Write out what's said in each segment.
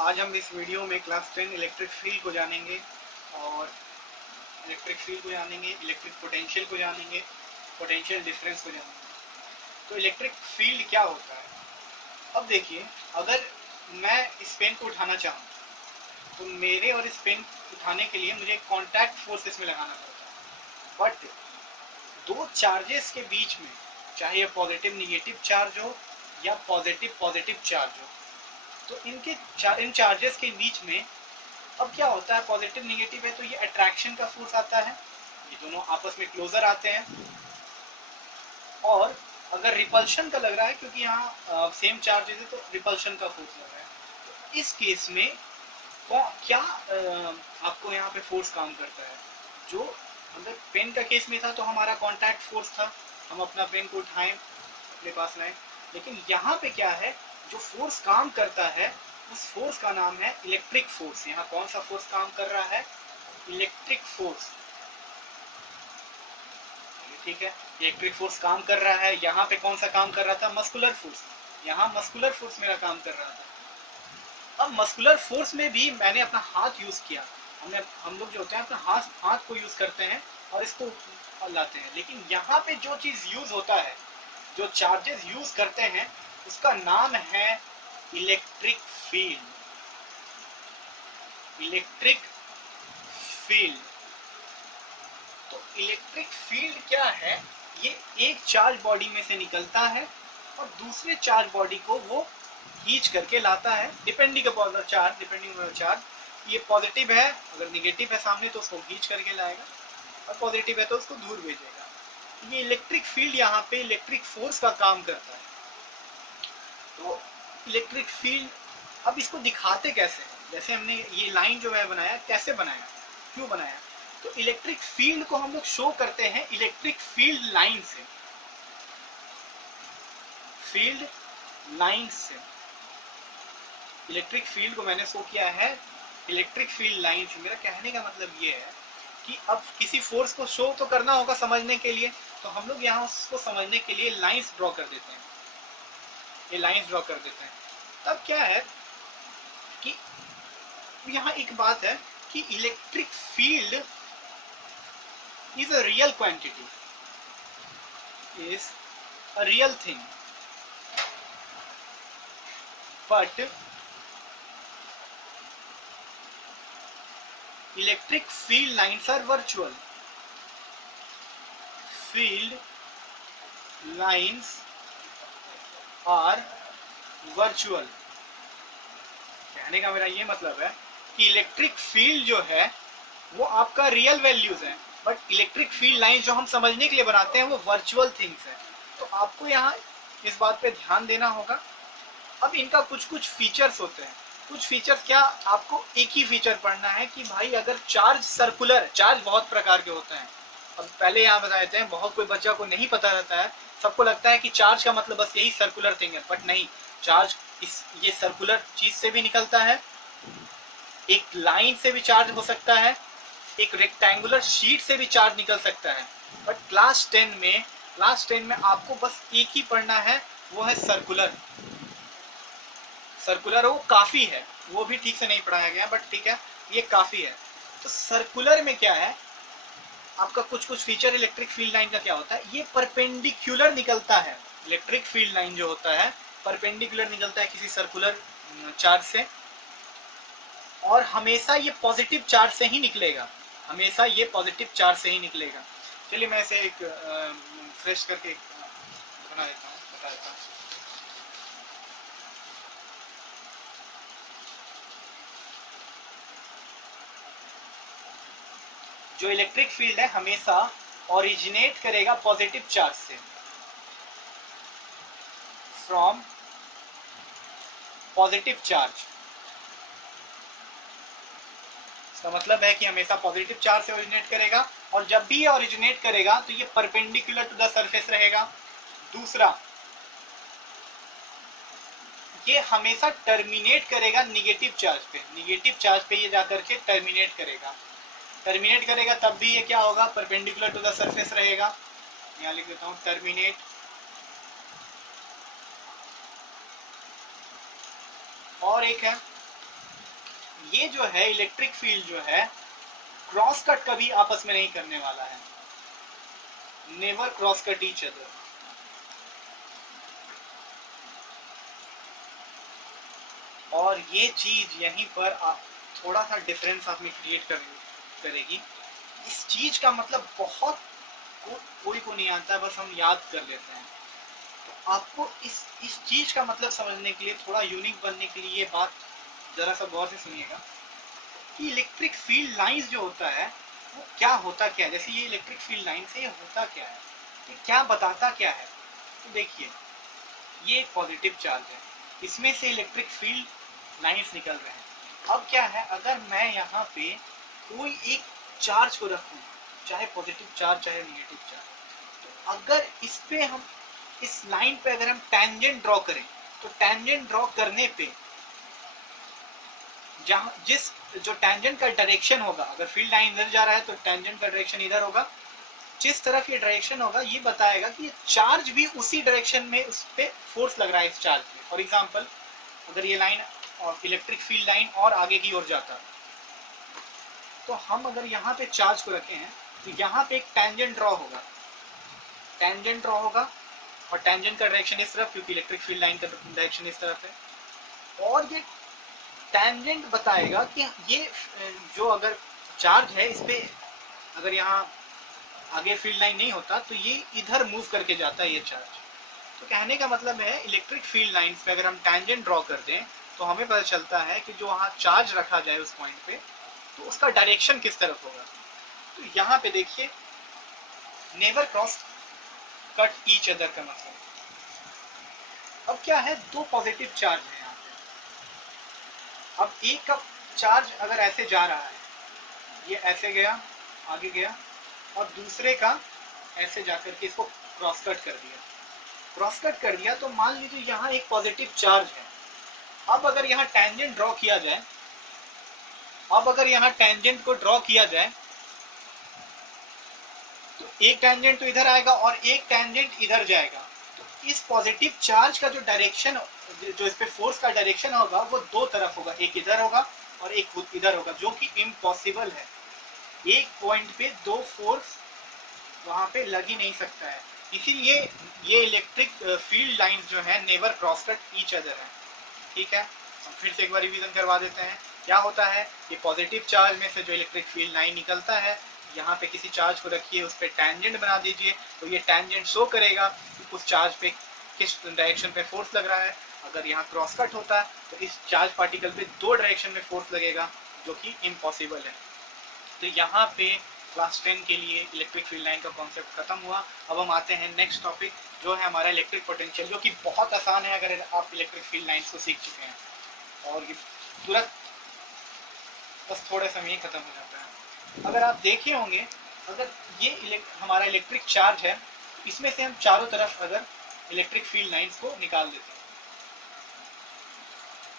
आज हम इस वीडियो में क्लास 10 इलेक्ट्रिक फील्ड को जानेंगे और इलेक्ट्रिक पोटेंशियल को जानेंगे, पोटेंशियल डिफरेंस को जानेंगे। तो इलेक्ट्रिक फील्ड क्या होता है? अब देखिए, अगर मैं इस पेन को उठाना चाहूँ तो मेरे और इस पेन उठाने के लिए मुझे कॉन्टैक्ट फोर्स इसमें लगाना पड़ता है। बट दो चार्जेस के बीच में, चाहे ये पॉजिटिव निगेटिव चार्ज हो या पॉजिटिव पॉजिटिव चार्ज हो, तो इन चार्जेस के बीच में अब क्या होता है, पॉजिटिव निगेटिव है तो ये अट्रैक्शन का फोर्स आता है, ये दोनों आपस में क्लोजर आते हैं। और अगर रिपल्शन का लग रहा है, क्योंकि यहाँ सेम चार्जेस है तो रिपल्शन का फोर्स लग रहा है, तो इस केस में क्या आपको यहाँ पे फोर्स काम करता है? जो अगर पेन का केस में था तो हमारा कॉन्टैक्ट फोर्स था, हम अपना पेन को उठाएं, अपने पास लाएं। लेकिन यहाँ पे क्या है, जो फोर्स काम करता है उस फोर्स का नाम है इलेक्ट्रिक फोर्स। यहाँ कौन सा फोर्स काम कर रहा है? Electric force. ठीक है, इलेक्ट्रिक फोर्स काम कर रहा है। यहाँ पे कौन सा काम कर रहा था? Muscular force. यहाँ मस्कुलर फोर्स मेरा काम कर रहा था। अब मस्कुलर फोर्स में भी मैंने अपना हाथ यूज किया। हम लोग जो होते हैं अपना हाथ को यूज करते हैं और इसको लाते हैं। लेकिन यहाँ पे जो चीज यूज होता है, जो चार्जेस यूज करते हैं, उसका नाम है इलेक्ट्रिक फील्ड। Electric field. तो इलेक्ट्रिक फील्ड क्या है? ये एक चार्ज बॉडी में से निकलता है और दूसरे चार्ज बॉडी को वो खींच करके लाता है, डिपेंडिंग अपॉन द चार्ज। ये पॉजिटिव है, अगर निगेटिव है सामने तो उसको खींच करके लाएगा, और पॉजिटिव है तो उसको दूर भेजेगा। ये इलेक्ट्रिक फील्ड यहाँ पे इलेक्ट्रिक फोर्स का काम करता है। तो इलेक्ट्रिक फील्ड, अब इसको दिखाते कैसे हैं? जैसे हमने ये लाइन जो है बनाया, कैसे बनाया, क्यों बनाया? तो इलेक्ट्रिक फील्ड को हम लोग शो करते हैं इलेक्ट्रिक फील्ड लाइन से। फील्ड लाइन से इलेक्ट्रिक फील्ड को मैंने शो किया है इलेक्ट्रिक फील्ड लाइन से। मेरा कहने का मतलब ये है कि अब किसी फोर्स को शो तो करना होगा समझने के लिए, तो हम लोग यहाँ उसको समझने के लिए लाइंस ड्रॉ कर देते हैं। ये लाइंस ड्रॉ कर देते हैं। तब क्या है कि यहाँ एक बात है कि electric field is a real quantity, is a real thing, but electric field lines are virtual. Field lines are virtual. कहने का मेरा ये मतलब है कि इलेक्ट्रिक फील्ड जो है वो आपका रियल वैल्यूज है, बट इलेक्ट्रिक फील्ड लाइन जो हम समझने के लिए बनाते हैं वो वर्चुअल थिंग्स है। तो आपको यहाँ इस बात पे ध्यान देना होगा। अब इनका कुछ कुछ फीचर्स होते हैं। कुछ फीचर्स क्या, आपको एक ही फीचर पढ़ना है कि भाई अगर चार्ज सर्कुलर, चार्ज बहुत प्रकार के होते हैं। अब पहले यहाँ बता देते हैं, बहुत कोई बच्चा को नहीं पता रहता है, सबको लगता है कि चार्ज का मतलब बस यही सर्कुलर थिंग है, बट नहीं। चार्ज ये सर्कुलर चीज से भी निकलता है, एक लाइन से भी चार्ज हो सकता है, एक रेक्टेंगुलर शीट से भी चार्ज निकल सकता है। बट क्लास 10 में आपको बस एक ही पढ़ना है, वो है सर्कुलर। सर्कुलर वो काफी है, वो भी ठीक से नहीं पढ़ाया गया, बट ठीक है, ये काफी है। तो सर्कुलर में क्या है, आपका कुछ कुछ फीचर इलेक्ट्रिक फील्ड लाइन का क्या होता है, ये परपेंडिकुलर निकलता है। इलेक्ट्रिक फील्ड लाइन जो होता है परपेंडिकुलर निकलता है किसी सर्कुलर चार्ज से, और हमेशा ये पॉजिटिव चार्ज से ही निकलेगा, हमेशा ये पॉजिटिव चार्ज से ही निकलेगा। चलिए मैं इसे एक फ्रेश करके बना देता हूँ, बता देता हूँ। जो इलेक्ट्रिक फील्ड है हमेशा ओरिजिनेट करेगा पॉजिटिव चार्ज से, फ्रॉम पॉजिटिव चार्ज। इसका मतलब है कि हमेशा पॉजिटिव चार्ज से ओरिजिनेट करेगा, और जब भी ये ओरिजिनेट करेगा तो ये परपेंडिकुलर टू द सरफेस रहेगा। दूसरा, ये हमेशा टर्मिनेट करेगा निगेटिव चार्ज पे, निगेटिव चार्ज पे ये जाकर के टर्मिनेट करेगा, तब भी ये क्या होगा, परपेंडिकुलर टू द सरफेस रहेगा। यहाँ लिख देता हूँ टर्मिनेट। और एक है ये जो है इलेक्ट्रिक फील्ड जो है क्रॉस कट कभी आपस में नहीं करने वाला है, never cross cut each other. और ये चीज यहीं पर आप थोड़ा सा डिफरेंस आप में क्रिएट करेगी। इस चीज का मतलब बहुत कोई को नहीं आता, बस हम याद कर लेते हैं। तो आपको इस चीज का मतलब समझने के लिए, थोड़ा यूनिक बनने के लिए ये बात जरा सा गौर से सुनिएगा कि इलेक्ट्रिक फील्ड लाइंस जो होता है वो क्या होता क्या है। जैसे ये इलेक्ट्रिक फील्ड लाइन से ये होता क्या है, ये क्या बताता क्या है। तो देखिए ये एक पॉजिटिव चार्ज है, इसमें से इलेक्ट्रिक फील्ड लाइंस निकल रहे हैं। अब क्या है, अगर मैं यहाँ पे कोई एक चार्ज को रखूँ, चाहे पॉजिटिव चार्ज चाहे नेगेटिव चार्ज, तो अगर इस पे हम इस लाइन पे अगर हम टेंजेंट ड्रॉ करें, तो टेंजेंट ड्रॉ करने पे जहाँ जिस जो टेंजेंट का डायरेक्शन होगा, अगर फील्ड लाइन इधर जा रहा है तो टेंजेंट का डायरेक्शन इधर होगा, जिस तरफ ये डायरेक्शन होगा ये बताएगा कि ये चार्ज भी उसी डायरेक्शन में उस पर फोर्स लग रहा है इस चार्ज पे। फॉर एग्जाम्पल अगर ये लाइन और इलेक्ट्रिक फील्ड लाइन और आगे की ओर जाता, तो हम अगर यहाँ पे चार्ज को रखे हैं तो यहाँ पे एक टेंजेंट ड्रॉ होगा, टेंजेंट ड्रॉ होगा और टेंजेंट का डायरेक्शन इस तरफ, क्योंकि इलेक्ट्रिक फील्ड लाइन का डायरेक्शन इस तरफ है। और ये टेंजेंट बताएगा कि ये जो अगर चार्ज है इस पे अगर यहाँ आगे फील्ड लाइन नहीं होता तो ये इधर मूव करके जाता है ये चार्ज। तो कहने का मतलब है इलेक्ट्रिक फील्ड लाइंस पे अगर हम टेंजेंट ड्रॉ कर दें तो हमें पता चलता है कि जो वहाँ चार्ज रखा जाए उस पॉइंट पे तो उसका डायरेक्शन किस तरफ होगा। तो यहाँ पे देखिए never cross cut each other का मतलब, अब क्या है, दो पॉजिटिव चार्ज है यहाँ पे। अब एक का चार्ज अगर ऐसे जा रहा है, ये ऐसे गया आगे गया, और दूसरे का ऐसे जाकर के इसको क्रॉस कट कर दिया, क्रॉस कट कर दिया, तो मान लीजिए यहाँ एक पॉजिटिव चार्ज है। अब अगर यहाँ टेंजेंट ड्रॉ किया जाए, अब अगर यहाँ टेंजेंट को ड्रॉ किया जाए तो एक टेंजेंट तो इधर आएगा और एक टेंजेंट इधर जाएगा। तो इस पॉजिटिव चार्ज का जो डायरेक्शन, जो इस पे फोर्स का डायरेक्शन होगा वो दो तरफ होगा, एक इधर होगा और एक इधर होगा, जो कि इम्पॉसिबल है। एक पॉइंट पे दो फोर्स वहां पे लग ही नहीं सकता है। इसीलिए ये इलेक्ट्रिक फील्ड लाइंस जो है never cross cut each other है। ठीक है, हम फिर से एक बार रिवीजन करवा देते हैं। क्या होता है, ये पॉजिटिव चार्ज में से जो इलेक्ट्रिक फील्ड लाइन निकलता है, यहाँ पे किसी चार्ज को रखिए, उस पर टेंजेंट बना दीजिए, तो ये टेंजेंट शो करेगा कि उस चार्ज पे किस डायरेक्शन पे फोर्स लग रहा है। अगर यहाँ क्रॉस कट होता है तो इस चार्ज पार्टिकल पे दो डायरेक्शन में फोर्स लगेगा, जो कि इम्पॉसिबल है। तो यहाँ पे क्लास 10 के लिए इलेक्ट्रिक फील्ड लाइन का कॉन्सेप्ट खत्म हुआ। अब हम आते हैं नेक्स्ट टॉपिक, जो है हमारा इलेक्ट्रिक पोटेंशियल, जो कि बहुत आसान है अगर आप इलेक्ट्रिक फील्ड लाइंस को सीख चुके हैं, और ये तुरंत बस थोड़े समय खत्म हो जाता है। अगर आप देखे होंगे, अगर ये हमारा इलेक्ट्रिक चार्ज है, इसमें से हम चारों तरफ अगर इलेक्ट्रिक फील्ड लाइंस को निकाल देते हैं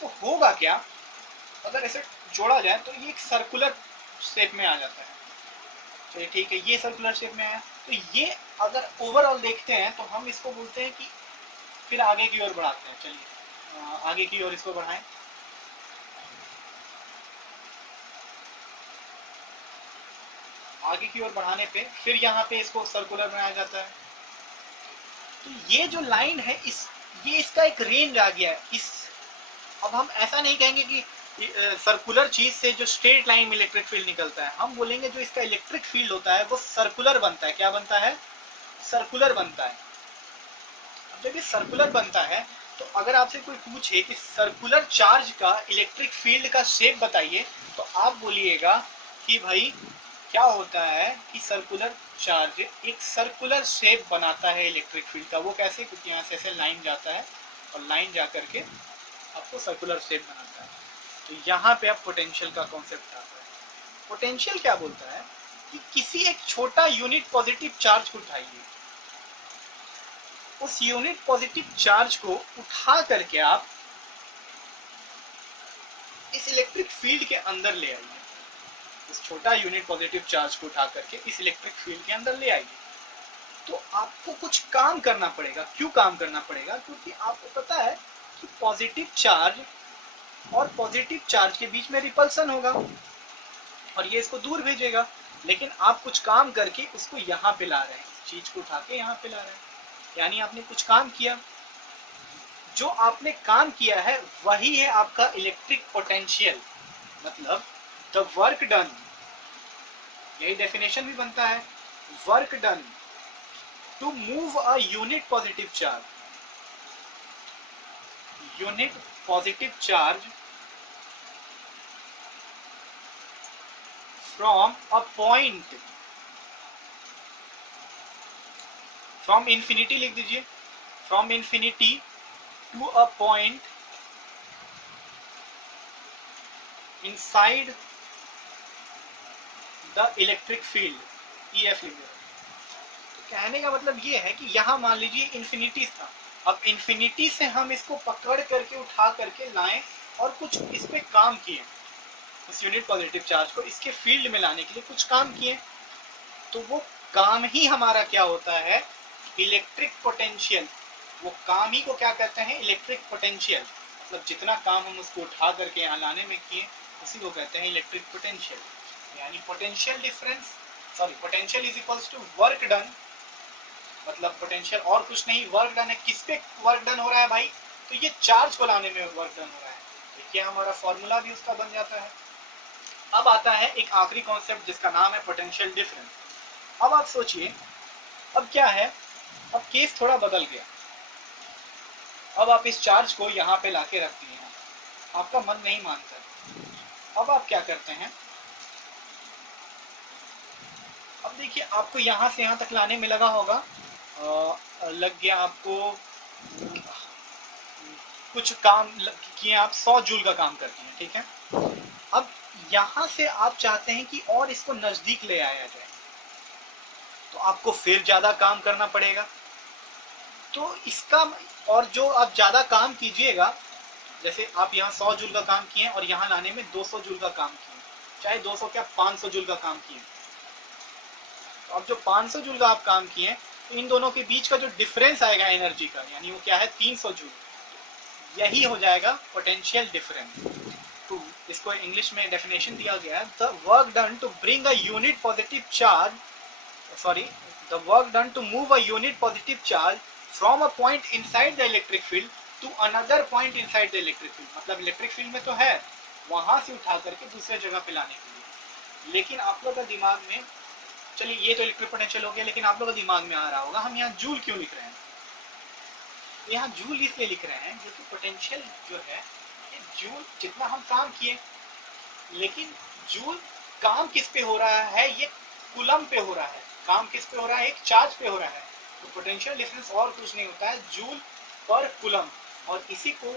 तो होगा क्या, अगर ऐसे जोड़ा जाए तो ये एक सर्कुलर शेप में आ जाता है। चलिए ठीक है, ये सर्कुलर शेप में है, तो ये अगर ओवरऑल देखते हैं तो हम इसको बोलते हैं कि फिर आगे की ओर बढ़ाते हैं। चलिए आगे की ओर इसको बढ़ाएं। आगे की ओर बढ़ाने पे फिर यहाँ पे इसको सर्कुलर बनाया जाता है। तो ये जो लाइन है, ये इसका एक रेंज आ गया है। अब हम ऐसा नहीं कहेंगे कि सर्कुलर चीज से जो स्ट्रेट लाइन में इलेक्ट्रिक फील्ड निकलता है, हम बोलेंगे जो इसका इलेक्ट्रिक फील्ड होता है वो सर्कुलर बनता है। क्या बनता है, सर्कुलर बनता है। अब जब ये सर्कुलर बनता है तो अगर आपसे कोई पूछे कि सर्कुलर चार्ज का इलेक्ट्रिक फील्ड का शेप बताइए, तो आप बोलिएगा कि भाई क्या होता है कि सर्कुलर चार्ज एक सर्कुलर शेप बनाता है इलेक्ट्रिक फील्ड का। वो कैसे, क्योंकि यहाँ से ऐसे लाइन जाता है और लाइन जा करके आपको सर्कुलर शेप बनाता है। तो यहाँ पे अब पोटेंशियल का कॉन्सेप्ट आता है। पोटेंशियल क्या बोलता है कि किसी एक छोटा यूनिट पॉजिटिव चार्ज को उठाइए, उस यूनिट पॉजिटिव चार्ज को उठा करके आप इस इलेक्ट्रिक फील्ड के अंदर ले आइए। इस छोटा यूनिट पॉजिटिव चार्ज को उठा करके इस इलेक्ट्रिक फील्ड के अंदर ले आइए। तो आपको कुछ काम करना पड़ेगा। क्यों काम करना पड़ेगा, क्योंकि आपको पता है कि पॉजिटिव चार्ज और पॉजिटिव चार्ज के बीच में रिपल्सन होगा और ये इसको दूर भेजेगा। लेकिन आप कुछ काम करके उसको यहाँ पे ला रहे हैं, इस चीज को उठा के यहाँ पे ला रहे हैं, यानी आपने कुछ काम किया। जो आपने काम किया है वही है आपका इलेक्ट्रिक पोटेंशियल, मतलब द वर्क डन, यही डेफिनेशन भी बनता है, work done to move a unit positive charge, unit positive charge from a point, from infinity लिख दीजिए, from infinity to a point inside the electric field, EF लिख दो। तो कहने का मतलब ये है कि यहाँ मान लीजिए इन्फिनिटी था, अब इन्फिनिटी से हम इसको पकड़ करके उठा करके लाएं और कुछ इस पे काम किए, इस यूनिट पॉजिटिव चार्ज को इसके फील्ड में लाने के लिए कुछ काम किए, तो वो काम ही हमारा क्या होता है, इलेक्ट्रिक पोटेंशियल। वो काम ही को क्या कहते हैं, इलेक्ट्रिक पोटेंशियल। मतलब जितना काम हम उसको उठा करके यहाँ लाने में किए उसी को कहते हैं इलेक्ट्रिक पोटेंशियल। यानी potential difference, sorry potential is equals to work done, मतलब पोटेंशियल और कुछ नहीं, वर्क डन है। किस पे वर्क डन हो रहा है भाई, तो ये चार्ज को लाने में वर्क डन हो रहा है। देखिए हमारा फॉर्मूला भी उसका बन जाता है। अब आता है एक आखिरी कॉन्सेप्ट जिसका नाम है पोटेंशियल डिफरेंस। अब आप सोचिए, अब क्या है, अब केस थोड़ा बदल गया। अब आप इस चार्ज को यहाँ पे लाके रख दिए हैं, आपका मन नहीं मानता। अब आप क्या करते हैं, अब देखिए आपको यहाँ से यहाँ तक लाने में लगा होगा, लग गया आपको कुछ काम किए, आप 100 जूल का काम करते हैं, ठीक है। अब यहाँ से आप चाहते हैं कि और इसको नजदीक ले आया जाए, तो आपको फिर ज्यादा काम करना पड़ेगा। तो इसका, और जो आप ज्यादा काम कीजिएगा, जैसे आप यहाँ 100 जूल का काम किए और यहाँ लाने में 200 जूल का काम किए, चाहे 200 क्या 500 जूल का काम किए, तो अब जो 500 जूल का आप काम किए तो इन दोनों के बीच का जो डिफरेंस आएगा एनर्जी का, यानी वो क्या है 300 जूल, यही हो जाएगा पोटेंशियल डिफरेंस। तो इसको इंग्लिश में डेफिनेशन दिया गया है, the work done to bring a unit positive charge, sorry the work done to move a unit positive charge from a point inside the electric field to another point inside the electric field. मतलब electric field में तो है, वहां से उठा करके दूसरे जगह पे लाने के लिए। लेकिन आप लोग का दिमाग में, चलिए ये तो इलेक्ट्रिक पोटेंशियल हो गया, लेकिन आप लोग का दिमाग में आ रहा होगा हम यहाँ जूल क्यों लिख रहे हैं। यहाँ जूल इसलिए लिख रहे हैं क्योंकि पोटेंशियल जो है, ये जूल जितना हम काम किए, लेकिन जूल काम किस पे हो रहा है, ये कूलम पे हो रहा है। काम किस पे हो रहा है, एक चार्ज पे हो रहा है। तो पोटेंशियल डिफरेंस और कुछ नहीं होता है, जूल पर कूलम। और इसी को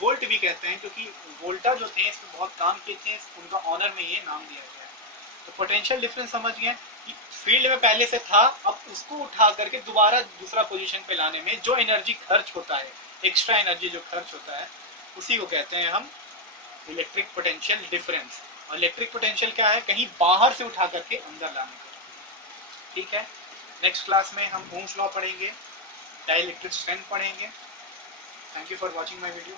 वोल्ट भी कहते हैं, क्योंकि वोल्टा जो थे इसमें बहुत काम किए थे, उनका ऑनर में ये नाम दिया गया है। तो पोटेंशियल डिफरेंस समझ गए कि फील्ड में पहले से था, अब उसको उठा करके दोबारा दूसरा पोजीशन पे लाने में जो एनर्जी खर्च होता है, एक्स्ट्रा एनर्जी जो खर्च होता है, उसी को कहते हैं हम इलेक्ट्रिक पोटेंशियल डिफरेंस। और इलेक्ट्रिक पोटेंशियल क्या है, कहीं बाहर से उठा करके अंदर लाने का। ठीक है, नेक्स्ट क्लास में हम ओम्स लॉ पढ़ेंगे, डाइलेक्ट्रिक स्ट्रेंथ पढ़ेंगे। Thank you for watching my video.